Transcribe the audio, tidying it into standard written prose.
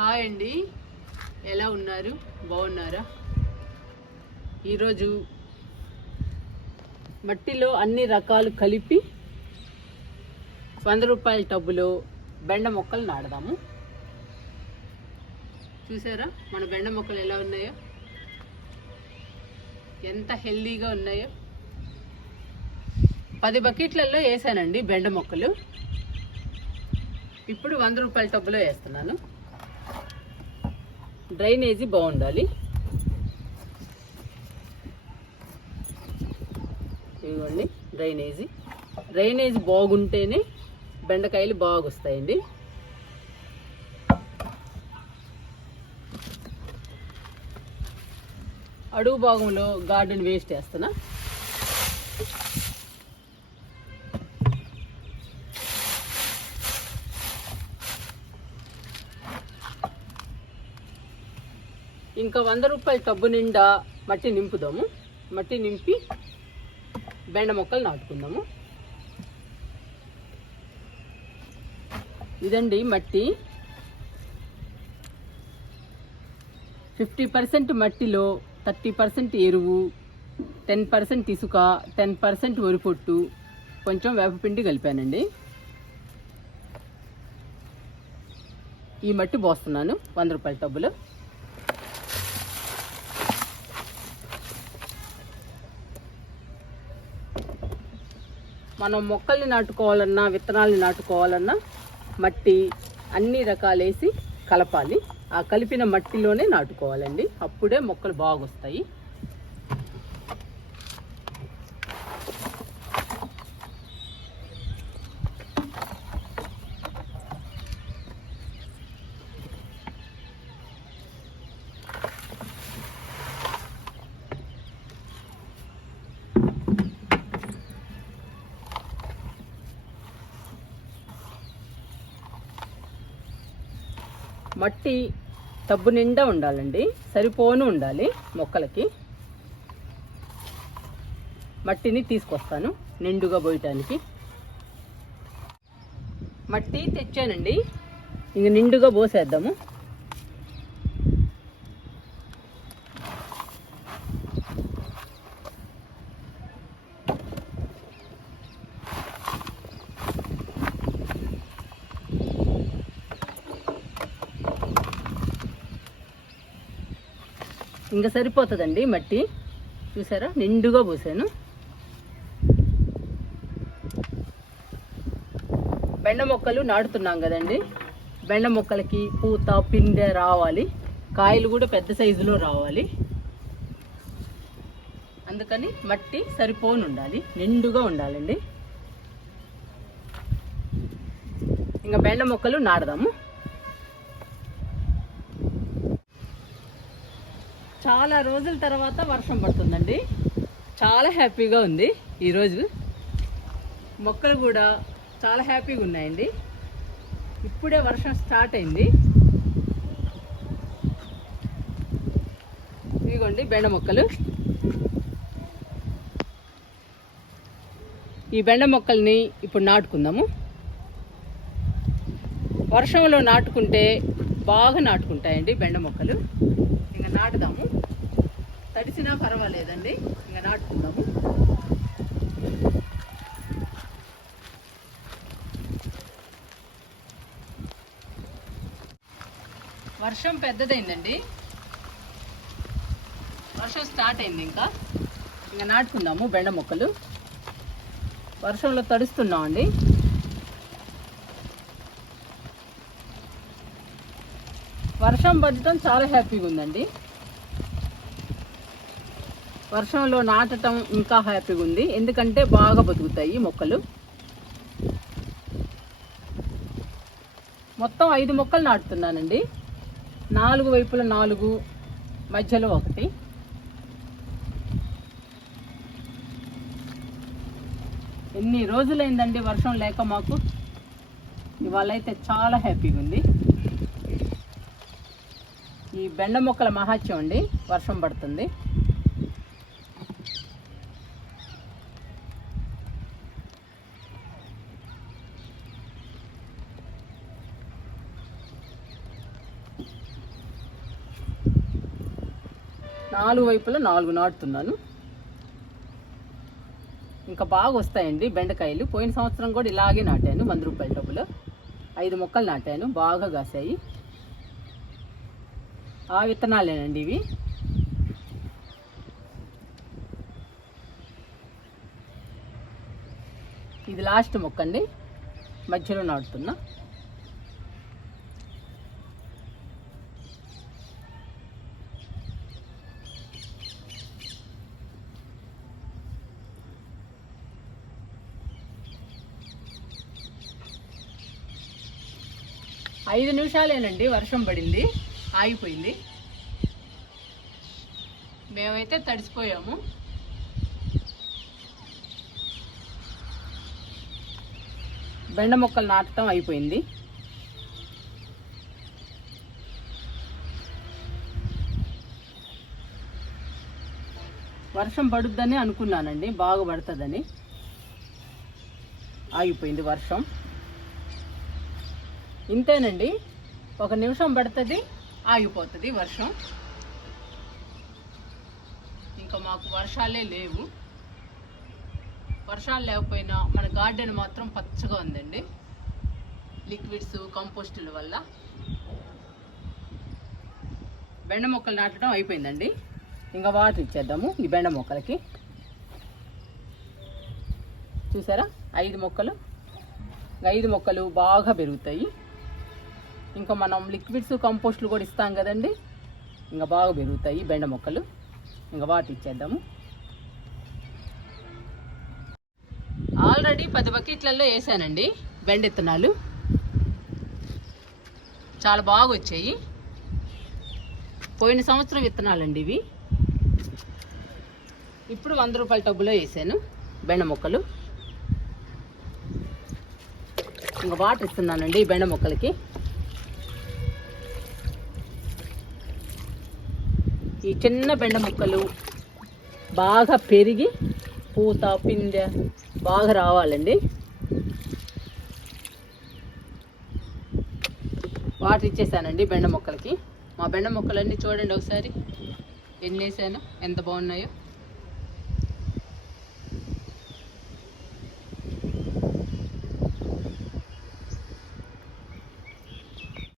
Hi అండి, ఎలా ఉన్నారు? బాగున్నారా? ఈరోజు మట్టిలో అన్ని రకాలు కలిపి 100 రూపాయల టబ్బులో బెండ మొక్కలు నాడదాము. చూసారా మన బెండ మొక్కలు ఎలా ఉన్నాయో, ఎంత హెల్దీగా ఉన్నాయో. 10 బకెట్లలో వేసానండి బెండ మొక్కలు. ఇప్పుడు 100 రూపాయల టబ్బులో వేస్తున్నాను. డ్రైనేజీ బాగుండాలి. ఇదిగోండి డ్రైనేజీ బాగుంటేనే బెండకాయలు బాగా వస్తాయండి. అడుగు భాగంలో గార్డెన్ వేస్ట్ వేస్తున్నా. ఇంకా 100 రూపాయల టబ్బు నిండా మట్టి నింపుదాము. మట్టి నింపి బెండ మొక్కలు నాటుకుందాము. ఇదండి మట్టి. 50% మట్టిలో 30% ఎరువు, 10% ఇసుక, 10% వరిపొట్టు, కొంచెం వేపపిండి కలిపానండి. ఈ మట్టి పోస్తున్నాను 100 రూపాయల టబ్బులో. మనం మొక్కల్ని నాటుకోవాలన్నా, విత్తనాలని నాటుకోవాలన్నా మట్టి అన్ని రకాలు వేసి కలపాలి. ఆ కలిపిన మట్టిలోనే నాటుకోవాలండి, అప్పుడే మొక్కలు బాగా వస్తాయి. మట్టి టబ్బు నిండా ఉండాలండి, సరిపోను ఉండాలి మొక్కలకి. మట్టిని తీసుకొస్తాను నిండుగా పోయటానికి. మట్టి తెచ్చానండి, ఇంక నిండుగా పోసేద్దాము. ఇంకా సరిపోతుందండి మట్టి. చూసారా నిండుగా పోసాను. బెండ మొక్కలు నాటుతున్నాం కదండి, బెండ మొక్కలకి పూత పిందె రావాలి, కాయలు కూడా పెద్ద సైజులో రావాలి. అందుకని మట్టి సరిపోను ఉండాలి, నిండుగా ఉండాలండి. ఇంకా బెండ మొక్కలు నాడదాము. చాలా రోజుల తర్వాత వర్షం పడుతుందండి, చాలా హ్యాపీగా ఉంది ఈరోజు. మొక్కలు కూడా చాలా హ్యాపీగా ఉన్నాయండి. ఇప్పుడే వర్షం స్టార్ట్ అయింది. ఇదిగోండి బెండ మొక్కలు. ఈ బెండ మొక్కల్ని ఇప్పుడు నాటుకుందాము. వర్షంలో నాటుకుంటే బాగా నాటుకుంటాయండి బెండ మొక్కలు. ఇంకా నాటుదాము. తడిసినా పర్వాలేదండి, ఇంకా నాటుకుందాము. వర్షం పెద్దదైందండి, వర్షం స్టార్ట్ అయింది. ఇంకా నాటుకుందాము బెండ మొక్కలు. వర్షంలో తడుస్తున్నామండి. వర్షం పడటం చాలా హ్యాపీగా ఉందండి. వర్షంలో నాటటం ఇంకా హ్యాపీగా ఉంది, ఎందుకంటే బాగా బతుకుతాయి మొక్కలు. మొత్తం 5 మొక్కలు నాటుతున్నానండి. 4 వైపుల 4, మధ్యలో 1. ఎన్ని రోజులైందండి వర్షం లేక మాకు. ఇవాళ అయితే చాలా హ్యాపీగా ఉంది. ఈ బెండ మొక్కల మహాత్యం అండి, వర్షం పడుతుంది. నాలుగు వైపులా 4 నాటుతున్నాను. ఇంకా బాగా వస్తాయండి బెండకాయలు. పోయిన సంవత్సరం కూడా ఇలాగే నాటాను 100 రూపాయల టబ్బులో. 5 మొక్కలు నాటాను, బాగా కాసాయి. ఆ విత్తనాలేనండి ఇవి. ఇది లాస్ట్ మొక్క అండి, మధ్యలో నాటుతున్నా. ఐదు నిమిషాలేనండి వర్షం పడింది, ఆగిపోయింది. మేమైతే తడిసిపోయాము. బెండ మొక్కలు నాటడం అయిపోయింది. వర్షం పడుద్దని అనుకున్నానండి, బాగా పడుతుందని. ఆగిపోయింది వర్షం. ఇంతేనండి, 1 నిమిషం పడుతుంది, ఆగిపోతుంది వర్షం. ఇంకా మాకు వర్షాలే లేవు. వర్షాలు లేకపోయినా మన గార్డెన్ మాత్రం పచ్చగా ఉందండి, లిక్విడ్స్ కంపోస్టుల వల్ల. బెండ మొక్కలు నాటడం అయిపోయిందండి. ఇంకా వాటర్ ఇచ్చేద్దాము ఈ బెండ మొక్కలకి. చూసారా 5 మొక్కలు. 5 మొక్కలు బాగా పెరుగుతాయి. ఇంకా మనం లిక్విడ్స్ కంపోస్టులు కూడా ఇస్తాం కదండి, ఇంకా బాగా పెరుగుతాయి బెండ మొక్కలు. ఇంకా వాటర్ ఇచ్చేద్దాము. ఆల్రెడీ 10 బకెట్లలో వేసానండి బెండ విత్తనాలు. చాలా బాగా వచ్చాయి. పోయిన సంవత్సరం విత్తనాలండి ఇవి. ఇప్పుడు 100 రూపాయల టబ్బులో వేసాను బెండ మొక్కలు. ఇంకా వాటర్ ఇస్తున్నానండి ఈ బెండ మొక్కలకి. ఈ చిన్న బెండ మొక్కలు బాగా పెరిగి పూత పిందె బాగా రావాలండి. వాటర్ ఇచ్చేసానండి బెండ మొక్కలకి. మా బెండ మొక్కలన్నీ చూడండి ఒకసారి ఎన్ని వేసానో, ఎంత బాగున్నాయో.